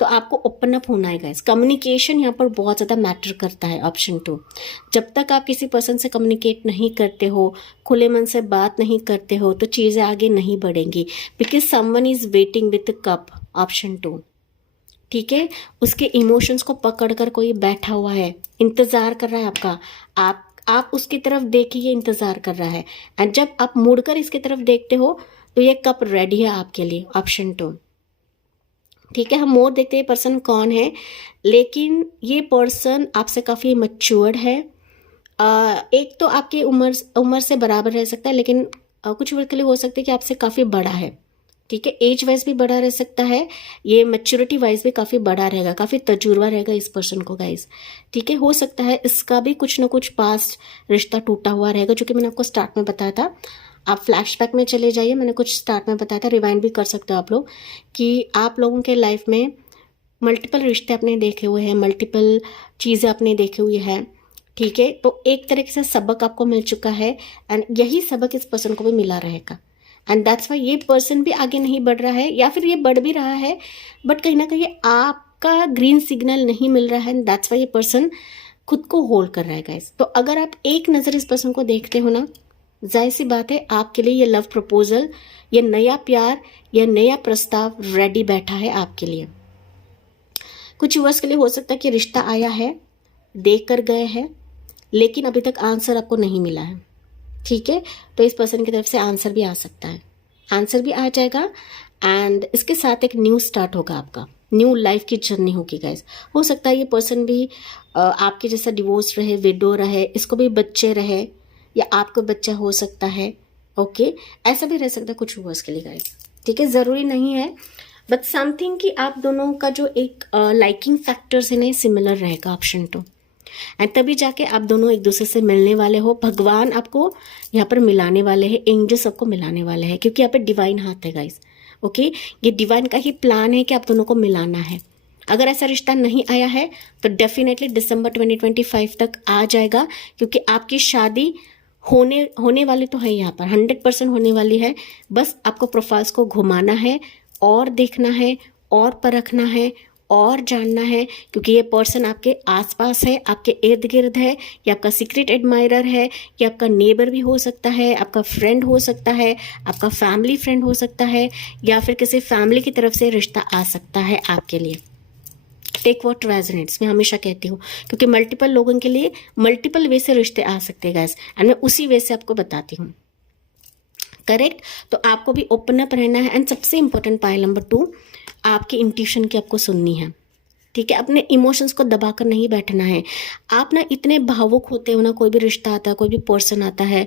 तो आपको ओपन अप होना है गाइस। कम्युनिकेशन यहाँ पर बहुत ज़्यादा मैटर करता है, ऑप्शन 2। जब तक आप किसी पर्सन से कम्युनिकेट नहीं करते हो, खुले मन से बात नहीं करते हो, तो चीज़ें आगे नहीं बढ़ेंगी, because someone is waiting with cup, option 2। ठीक है, उसके इमोशंस को पकड़कर कोई बैठा हुआ है, इंतजार कर रहा है आपका। आप उसकी तरफ देखिए, इंतजार कर रहा है, एंड जब आप मुड़कर इसकी तरफ देखते हो तो ये कप रेडी है आपके लिए, ऑप्शन 2। ठीक है, हम मोर देखते हैं पर्सन कौन है, लेकिन ये पर्सन आपसे काफ़ी मैच्योर्ड है। एक तो आपकी उम्र से बराबर रह सकता है, लेकिन कुछ वर्ग के लिए हो सकता है कि आपसे काफ़ी बड़ा है। ठीक है, एज वाइज भी बड़ा रह सकता है, ये मैच्योरिटी वाइज भी काफ़ी बड़ा रहेगा, काफ़ी तजुर्बा रहेगा इस पर्सन को गाइस। ठीक है, हो सकता है इसका भी कुछ ना कुछ पास्ट रिश्ता टूटा हुआ रहेगा, जो कि मैंने आपको स्टार्ट में बताया था। आप फ्लैशबैक में चले जाइए, मैंने कुछ स्टार्ट में बताया था, रिवाइंड भी कर सकते हो आप लोग, कि आप लोगों के लाइफ में मल्टीपल रिश्ते आपने देखे हुए हैं, मल्टीपल चीज़ें आपने देखी हुई है। ठीक है, तो एक तरीके से सबक आपको मिल चुका है, एंड यही सबक इस पर्सन को भी मिला रहेगा, एंड दैट्स वाई ये पर्सन भी आगे नहीं बढ़ रहा है, या फिर ये बढ़ भी रहा है बट कहीं ना कहीं आपका ग्रीन सिग्नल नहीं मिल रहा है, एंड दैट्स वाई ये पर्सन खुद को होल्ड कर रहा है गाइस। तो अगर आप एक नज़र इस पर्सन को देखते हो ना, जाहिर सी बात है आपके लिए ये लव प्रपोजल, ये नया प्यार, ये नया प्रस्ताव रेडी बैठा है आपके लिए। कुछ वर्ष के लिए हो सकता है कि रिश्ता आया है, देख कर गए हैं, लेकिन अभी तक आंसर आपको नहीं मिला है। ठीक है, तो इस पर्सन की तरफ से आंसर भी आ सकता है, आंसर भी आ जाएगा, एंड इसके साथ एक न्यू स्टार्ट होगा, आपका न्यू लाइफ की जर्नी होगी गाइस। हो सकता है ये पर्सन भी आपके जैसा डिवोर्स रहे, विडो रहे, इसको भी बच्चे रहे, या आपको बच्चा हो सकता है। ओके, ऐसा भी रह सकता है कुछ वर्ष के लिए गाइस। ठीक है, ज़रूरी नहीं है, बट समथिंग कि आप दोनों का जो एक लाइकिंग फैक्टर्स है ना, सिमिलर रहेगा, ऑप्शन 2। एंड तभी जाके आप दोनों एक दूसरे से मिलने वाले हो, भगवान आपको यहाँ पर मिलाने वाले हैं, एंजल्स आपको मिलाने वाले हैं, क्योंकि यहाँ पर डिवाइन हाथ है गाइस। ओके, ये डिवाइन का ही प्लान है कि आप दोनों को मिलाना है। अगर ऐसा रिश्ता नहीं आया है तो डेफिनेटली दिसंबर 2025 तक आ जाएगा, क्योंकि आपकी शादी होने वाली तो है, यहाँ पर 100% होने वाली है। बस आपको प्रोफाइल्स को घुमाना है, और देखना है, और परखना है, और जानना है, क्योंकि ये पर्सन आपके आसपास है, आपके इर्द गिर्द है, ये आपका सीक्रेट एडमायरर है, ये आपका नेबर भी हो सकता है, आपका फ्रेंड हो सकता है, आपका फैमिली फ्रेंड हो सकता है, या फिर किसी फैमिली की तरफ से रिश्ता आ सकता है आपके लिए। टेक व्हाट रेजोनेट्स, मैं हमेशा कहती हूँ, क्योंकि मल्टीपल लोगों के लिए मल्टीपल वे से रिश्ते आ सकते हैं गाइस, एंड मैं उसी वे से आपको बताती हूँ। करेक्ट, तो आपको भी ओपन अप रहना है, एंड सबसे इंपॉर्टेंट पॉइंट नंबर 2, आपकी इंट्यूशन की आपको सुननी है। ठीक है, अपने इमोशंस को दबाकर नहीं बैठना है। आप ना इतने भावुक होते हो ना, कोई भी रिश्ता आता है, कोई भी पर्सन आता है,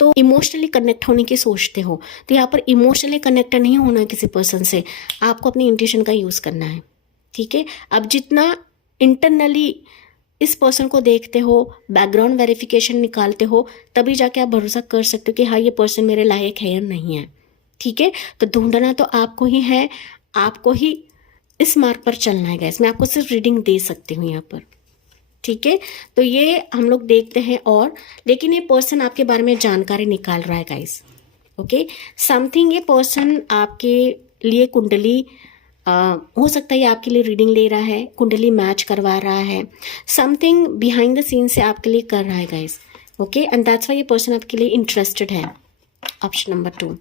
तो इमोशनली कनेक्ट होने की सोचते हो, तो यहाँ पर इमोशनली कनेक्ट नहीं होना है किसी पर्सन से, आपको अपनी इंट्यूशन का यूज़ करना है। ठीक है, अब जितना इंटरनली इस पर्सन को देखते हो, बैकग्राउंड वेरिफिकेशन निकालते हो, तभी जाके आप भरोसा कर सकते हो कि हाँ ये पर्सन मेरे लायक है या नहीं है। ठीक है, तो ढूंढना तो आपको ही है, आपको ही इस मार्ग पर चलना है गाइस। मैं आपको सिर्फ रीडिंग दे सकती हूँ यहाँ पर। ठीक है, तो ये हम लोग देखते हैं, और लेकिन ये पर्सन आपके बारे में जानकारी निकाल रहा है गाइस। ओके, समथिंग ये पर्सन आपके लिए कुंडली हो सकता है, ये आपके लिए रीडिंग ले रहा है, कुंडली मैच करवा रहा है, समथिंग बिहाइंड द सीन से आपके लिए कर रहा है guys. Okay, and that's why ये पर्सन आपके लिए इंटरेस्टेड है, ऑप्शन नंबर 2।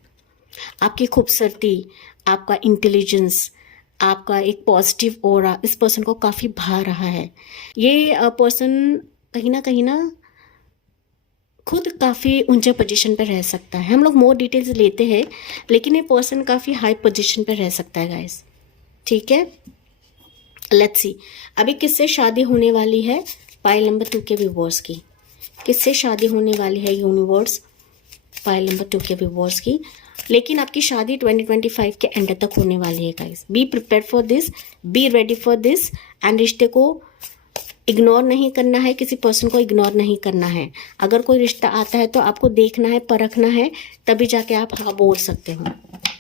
आपकी खूबसूरती, आपका इंटेलिजेंस, आपका एक पॉजिटिव ऑरा इस पर्सन को काफ़ी भा रहा है। ये पर्सन कहीं ना खुद काफ़ी ऊंचे पोजीशन पर रह सकता है। हम लोग मोर डिटेल्स लेते हैं, लेकिन ये पर्सन काफ़ी हाई पोजीशन पर रह सकता है गाइस। ठीक है, लेट्स सी अभी किससे शादी होने वाली है पाइल नंबर 2 के व्यूअर्स की। किससे शादी होने वाली है यूनिवर्स, पाइल नंबर 2 के व्यूअर्स की। लेकिन आपकी शादी 2025 के एंड तक होने वाली है guys. Be prepare for this, be ready for this, and रिश्ते को इग्नोर नहीं करना है, किसी पर्सन को इग्नोर नहीं करना है। अगर कोई रिश्ता आता है तो आपको देखना है, परखना है, तभी जाके आप हाँ बोल सकते हो।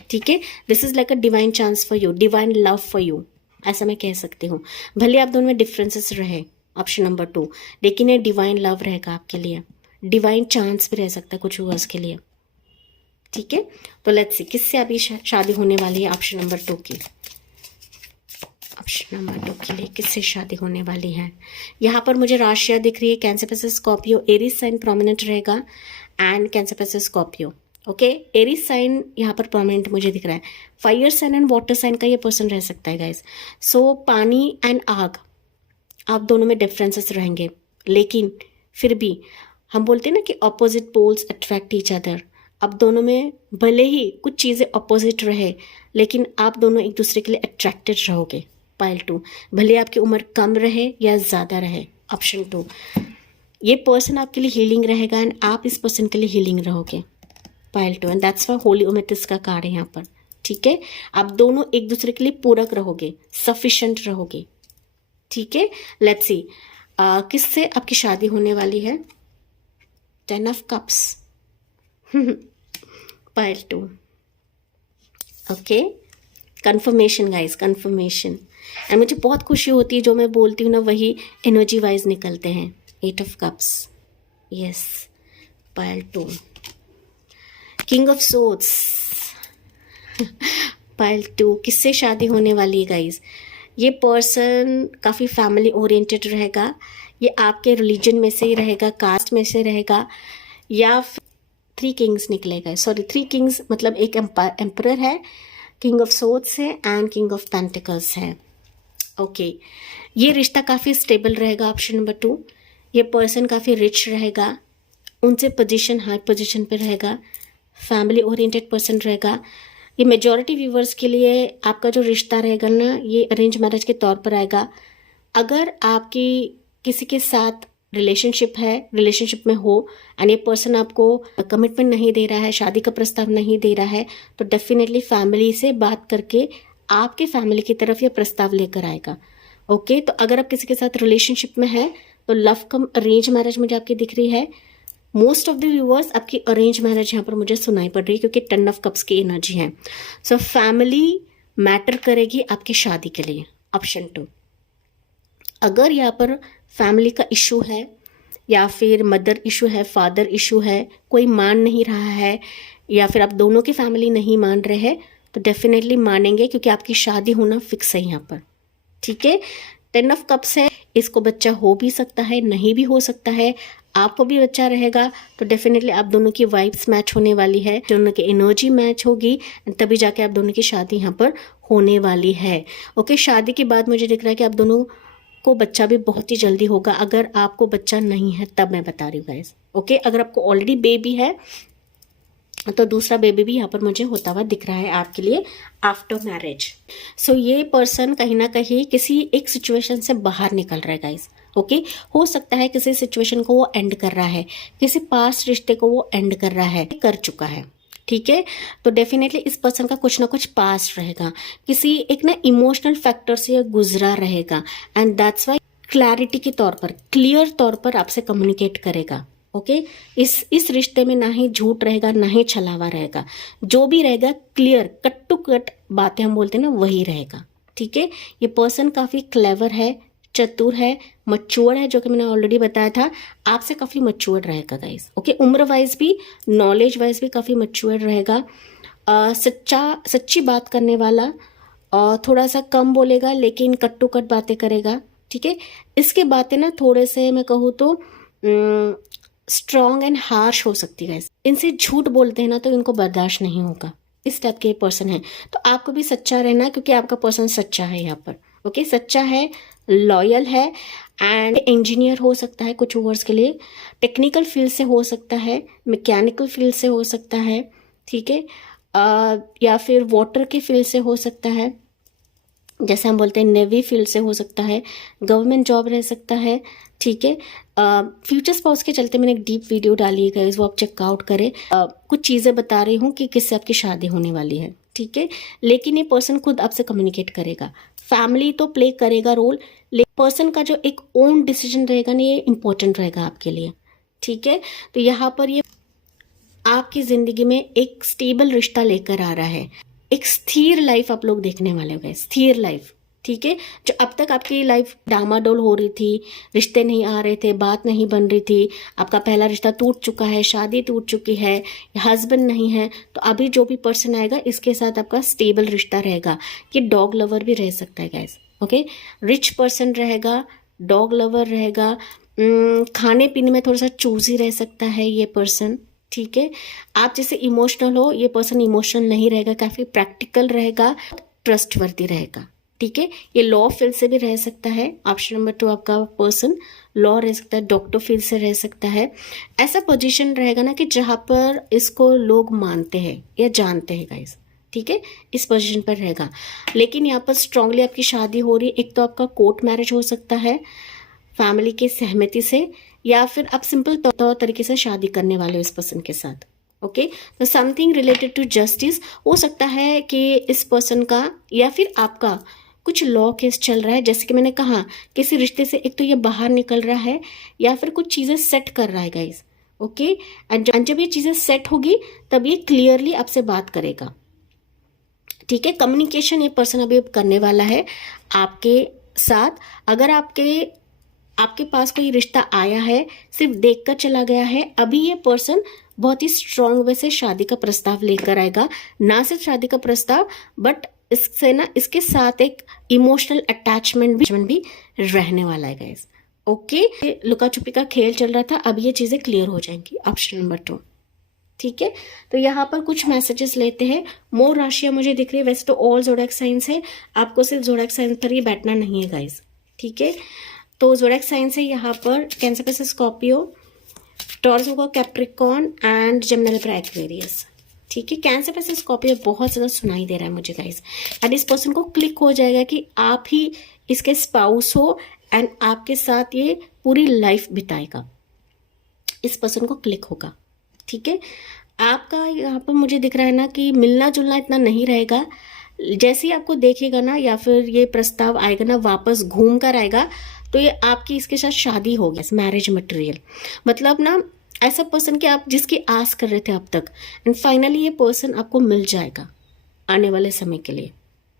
ठीक है, this is like a divine chance for you, divine love for you, ऐसा मैं कह सकती हूँ। भले आप दोनों में डिफरेंसेस रहे, ऑप्शन नंबर 2, लेकिन ये डिवाइन लव रहेगा आपके लिए, डिवाइन चांस भी रह सकता है कुछ वर्ष के लिए। ठीक है, तो लेट्स सी किससे अभी शादी होने वाली है ऑप्शन नंबर 2 की। ऑप्शन ऑप्शन नंबर 2 के लिए किससे शादी होने वाली है? यहाँ पर मुझे राशियाँ दिख रही है, Cancer plus Scorpio, Aries sign prominent रहेगा and Cancer plus Scorpio. Okay, Aries sign यहाँ पर प्रोमिनेंट मुझे दिख रहा है। Fire sign and water sign का ये पर्सन रह सकता है गाइज। सो पानी एंड आग, आप दोनों में डिफरेंसेस रहेंगे, लेकिन फिर भी हम बोलते हैं ना कि opposite poles attract each other. अब दोनों में भले ही कुछ चीज़ें ऑपोजिट रहे, लेकिन आप दोनों एक दूसरे के लिए अट्रैक्टेड रहोगे। पाइल 2, भले आपकी उम्र कम रहे या ज़्यादा रहे। ऑप्शन 2, ये पर्सन आपके लिए हीलिंग रहेगा एंड आप इस पर्सन के लिए हीलिंग रहोगे। पाइल 2, एंड दैट्स व्हाई होली ओमेटिस का कार्ड है यहाँ पर। ठीक है, आप दोनों एक दूसरे के लिए पूरक रहोगे, सफिशेंट रहोगे। ठीक है, लेट्स सी किससे आपकी शादी होने वाली है? 10 of cups, pile 2। Okay, confirmation guys, confirmation. And मुझे बहुत खुशी होती है जो मैं बोलती हूँ ना वही एनर्जी वाइज निकलते हैं। 8 of cups, yes, pile 2। King of swords, pile 2। किससे शादी होने वाली है गाइस? ये पर्सन काफ़ी फैमिली ओरिएंटेड रहेगा, ये आपके रिलीजन में से ही रहेगा, कास्ट में से रहेगा, या 3 किंग्स निकलेगा। सॉरी, 3 किंग्स मतलब एक एम्परर है, किंग ऑफ सोर्ड्स है एंड किंग ऑफ पेंटिकल्स है। ओके, ये रिश्ता काफ़ी स्टेबल रहेगा। ऑप्शन नंबर 2, ये पर्सन काफ़ी रिच रहेगा, उनसे पोजीशन हाई पोजीशन पे रहेगा, फैमिली ओरिएंटेड पर्सन रहेगा। ये मेजॉरिटी व्यूवर्स के लिए आपका जो रिश्ता रहेगा ना, ये अरेंज मैरिज के तौर पर आएगा। अगर आपकी किसी के साथ रिलेशनशिप है, रिलेशनशिप में हो एंड ये पर्सन आपको कमिटमेंट नहीं दे रहा है, शादी का प्रस्ताव नहीं दे रहा है, तो डेफिनेटली फैमिली से बात करके आपके फैमिली की तरफ ये प्रस्ताव लेकर आएगा। ओके, तो अगर आप किसी के साथ रिलेशनशिप में है तो लव कम अरेंज मैरिज मुझे आपकी दिख रही है। मोस्ट ऑफ द व्यूअर्स आपकी अरेंज मैरिज यहाँ पर मुझे सुनाई पड़ रही है, क्योंकि 10 ऑफ कप्स की एनर्जी है। सो फैमिली मैटर करेगी आपकी शादी के लिए। ऑप्शन 2, अगर यहाँ पर फैमिली का इशू है या फिर मदर इशू है, फादर इशू है, कोई मान नहीं रहा है, या फिर आप दोनों की फैमिली नहीं मान रहे हैं, तो डेफिनेटली मानेंगे, क्योंकि आपकी शादी होना फिक्स है यहाँ पर। ठीक है, 10 ऑफ कप्स है, इसको बच्चा हो भी सकता है, नहीं भी हो सकता है, आपको भी बच्चा रहेगा, तो डेफिनेटली आप दोनों की वाइब्स मैच होने वाली है, दोनों की एनर्जी मैच होगी, तभी जाके आप दोनों की शादी यहाँ पर होने वाली है। ओके, शादी के बाद मुझे दिख रहा है कि आप दोनों को बच्चा भी बहुत ही जल्दी होगा। अगर आपको बच्चा नहीं है तब मैं बता रही हूँ गाइस। ओके, अगर आपको ऑलरेडी बेबी है तो दूसरा बेबी भी यहाँ पर मुझे होता हुआ दिख रहा है आपके लिए आफ्टर मैरिज। सो ये पर्सन कहीं ना कहीं किसी एक सिचुएशन से बाहर निकल रहा है गाइस। ओके, हो सकता है किसी सिचुएशन को वो एंड कर रहा है, किसी पास्ट रिश्ते को वो एंड कर रहा है, कर चुका है। ठीक है, तो डेफिनेटली इस पर्सन का कुछ ना कुछ पास्ट रहेगा, किसी एक ना इमोशनल फैक्टर से गुजरा रहेगा, एंड दैट्स वाई क्लैरिटी के तौर पर, क्लियर तौर पर आपसे कम्युनिकेट करेगा। ओके, इस रिश्ते में ना ही झूठ रहेगा, ना ही छलावा रहेगा, जो भी रहेगा क्लियर कट टू कट बातें हम बोलते हैं ना, वही रहेगा। ठीक है, ये पर्सन काफ़ी क्लेवर है, चतुर है, मच्योर है, जो कि मैंने ऑलरेडी बताया था, आपसे काफ़ी मच्योर रहेगा गाइस। ओके, उम्र वाइज भी, नॉलेज वाइज भी काफ़ी मच्योर रहेगा, सच्ची बात करने वाला, और थोड़ा सा कम बोलेगा लेकिन कट टू कट बातें करेगा। ठीक है, इसके बातें ना थोड़े से मैं कहूँ तो स्ट्रॉन्ग एंड हार्श हो सकती है। इनसे झूठ बोलते हैं ना तो इनको बर्दाश्त नहीं होगा, इस टाइप के पर्सन है। तो आपको भी सच्चा रहना है, क्योंकि आपका पर्सन सच्चा है यहाँ पर। ओके, सच्चा है, लॉयल है, एंड इंजीनियर हो सकता है कुछ वर्ड्स के लिए, टेक्निकल फील्ड से हो सकता है, मैकेनिकल फील्ड से हो सकता है। ठीक है, या फिर वाटर के फील्ड से हो सकता है, जैसे हम बोलते हैं नेवी फील्ड से हो सकता है, गवर्नमेंट जॉब रह सकता है। ठीक है, फ्यूचर स्पाउस के चलते मैंने एक डीप वीडियो डाली है, वो आप चेकआउट करें। कुछ चीज़ें बता रही हूँ कि किससे आपकी शादी होने वाली है। ठीक है, लेकिन ये पर्सन खुद आपसे कम्युनिकेट करेगा, फैमिली तो प्ले करेगा रोल, लेकिन पर्सन का जो एक ओन डिसीजन रहेगा ना, ये इंपॉर्टेंट रहेगा आपके लिए। ठीक है, तो यहाँ पर ये आपकी ज़िंदगी में एक स्टेबल रिश्ता लेकर आ रहा है, एक स्थिर लाइफ आप लोग देखने वाले हो गए, स्थिर लाइफ। ठीक है, जो अब तक आपकी लाइफ डामाडोल हो रही थी, रिश्ते नहीं आ रहे थे, बात नहीं बन रही थी, आपका पहला रिश्ता टूट चुका है, शादी टूट चुकी है, हस्बैंड नहीं है, तो अभी जो भी पर्सन आएगा इसके साथ आपका स्टेबल रिश्ता रहेगा। ये डॉग लवर भी रह सकता है गाइस। ओके, रिच पर्सन रहेगा, डॉग लवर रहेगा, खाने पीने में थोड़ा सा चूजी रह सकता है ये पर्सन, ठीक है। आप जैसे इमोशनल हो, ये पर्सन इमोशनल नहीं रहेगा, काफ़ी प्रैक्टिकल रहेगा, ट्रस्टवर्दी रहेगा, ठीक है। ये लॉ फील्ड से भी रह सकता है। ऑप्शन नंबर 2 आपका पर्सन लॉ रह सकता है, डॉक्टर फील्ड से रह सकता है। ऐसा पोजीशन रहेगा ना कि जहाँ पर इसको लोग मानते हैं या जानते हैं गाइस, ठीक है, इस पोजीशन पर रहेगा। लेकिन यहाँ पर स्ट्रांगली आपकी शादी हो रही है। एक तो आपका कोर्ट मैरिज हो सकता है फैमिली की सहमति से, या फिर आप सिंपल तौर तरीके से शादी करने वाले हो इस पर्सन के साथ, ओके। तो समथिंग रिलेटेड टू जस्टिस हो सकता है कि इस पर्सन का या फिर आपका कुछ लॉ केस चल रहा है। जैसे कि मैंने कहा, किसी रिश्ते से एक तो ये बाहर निकल रहा है या फिर कुछ चीज़ें सेट कर रहा है गाइस, ओके। एंड जब ये चीज़ें सेट होगी तब ये क्लियरली आपसे बात करेगा, ठीक है। कम्युनिकेशन ये पर्सन अभी करने वाला है आपके साथ। अगर आपके पास कोई रिश्ता आया है, सिर्फ देखकर चला गया है, अभी ये पर्सन बहुत ही स्ट्रांग वे से शादी का प्रस्ताव लेकर आएगा। ना सिर्फ शादी का प्रस्ताव, बट इससे ना इसके साथ एक इमोशनल अटैचमेंट भी रहने वाला है गाइस, ओके। लुका छुपी का खेल चल रहा था, अब ये चीजें क्लियर हो जाएंगी। ऑप्शन नंबर 2, ठीक है। तो यहाँ पर कुछ मैसेजेस लेते हैं। मोर राशियां मुझे दिख रही है, वैसे तो ऑल ज़ोडिएक साइंस है, आपको सिर्फ ज़ोडिएक साइंस पर ही बैठना नहीं है गाइस, ठीक है। तो ज़ोडिएक साइंस है यहाँ पर कैंसर पे स्कॉर्पियो, टॉरस होगा Capricorn and Gemini Libra Aquarius, ठीक है। कैंसर पे स्कॉर्पियो बहुत ज़्यादा सुनाई दे रहा है मुझे गाइस, एंड इस पर्सन को क्लिक हो जाएगा कि आप ही इसके स्पाउस हो एंड आपके साथ ये पूरी लाइफ बिताएगा। इस पर्सन को क्लिक होगा, ठीक है। आपका यहाँ पर मुझे दिख रहा है ना कि मिलना जुलना इतना नहीं रहेगा। जैसे ही आपको देखेगा ना या फिर ये प्रस्ताव आएगा ना, वापस घूम कर आएगा, तो ये आपकी इसके साथ शादी होगी, मैरिज मटेरियल। मतलब ना ऐसा पर्सन कि आप जिसकी आस कर रहे थे अब तक, एंड फाइनली ये पर्सन आपको मिल जाएगा आने वाले समय के लिए।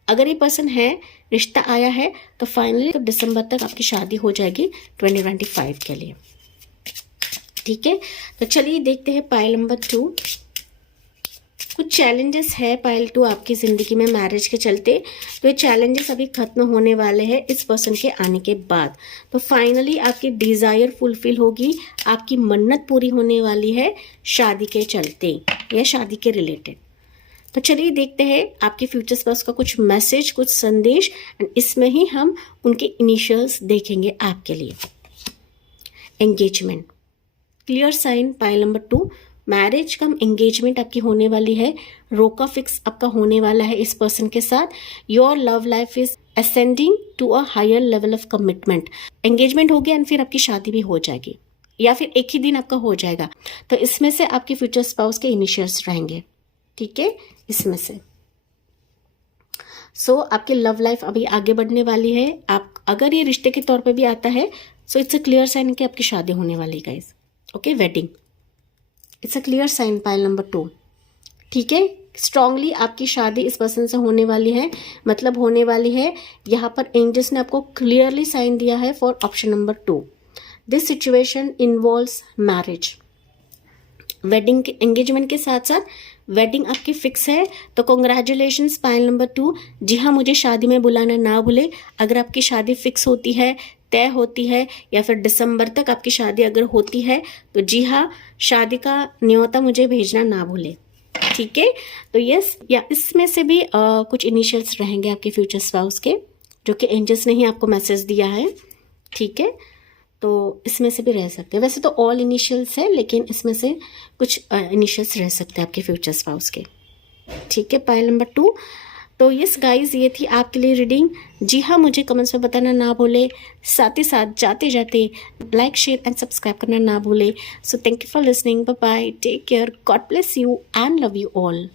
अगर ये पर्सन है, रिश्ता आया है, तो फाइनली तो दिसंबर तक आपकी शादी हो जाएगी 2025 के लिए, ठीक है। तो चलिए देखते हैं पाइल नंबर 2। कुछ चैलेंजेस है पाइल 2 आपकी ज़िंदगी में मैरिज के चलते, तो ये चैलेंजेस अभी खत्म होने वाले हैं इस पर्सन के आने के बाद। तो फाइनली आपकी डिज़ायर फुलफिल होगी, आपकी मन्नत पूरी होने वाली है शादी के चलते या शादी के रिलेटेड। तो चलिए देखते हैं आपके फ्यूचर स्पाउस का कुछ मैसेज, कुछ संदेश, एंड इसमें ही हम उनके इनिशियल्स देखेंगे आपके लिए। Engagement, clear sign pile number 2, marriage cum engagement आपकी होने वाली है। रोका फिक्स आपका होने वाला है इस पर्सन के साथ। Your love life is ascending to a higher level of commitment. Engagement हो गया एंड फिर आपकी शादी भी हो जाएगी, या फिर एक ही दिन आपका हो जाएगा। तो इसमें से आपके फ्यूचर स्पाउस के इनिशियल्स रहेंगे, ठीक है, इसमें से। सो आपकी लव लाइफ अभी आगे बढ़ने वाली है। आप अगर ये रिश्ते के तौर पे भी आता है, so it's a clear sign कि आपकी शादी होने वाली है guys, okay. Wedding, it's a clear sign pile number 2, ठीक है। स्ट्रांगली आपकी शादी इस पर्सन से होने वाली है, मतलब होने वाली है। यहाँ पर एंजल्स ने आपको क्लियरली साइन दिया है for option number 2। This situation involves marriage. Wedding के एंगेजमेंट के साथ साथ वेडिंग आपकी फिक्स है, तो कॉन्ग्रेचुलेशंस पाइल नंबर 2। जी हाँ, मुझे शादी में बुलाना ना भूले। अगर आपकी शादी फिक्स होती है, तय होती है, या फिर दिसंबर तक आपकी शादी अगर होती है, तो जी हाँ, शादी का न्योता मुझे भेजना ना भूले, ठीक है। तो यस, या इसमें से भी कुछ इनिशियल्स रहेंगे आपके फ्यूचर स्पाउस के, जो कि एंजल्स ने ही आपको मैसेज दिया है, ठीक है। तो इसमें से भी रह सकते हैं। वैसे तो ऑल इनिशियल्स है, लेकिन इसमें से कुछ इनिशियल्स रह सकते हैं आपके फ्यूचर स्पाउस के, ठीक है। Pile number 2। तो यस गाइस, ये थी आपके लिए रीडिंग। जी हाँ, मुझे कमेंट्स में बताना ना भूले। साथ ही साथ जाते जाते लाइक, शेयर एंड सब्सक्राइब करना ना भूले। So thank you for listening, bye bye, take care, God bless you and love you all.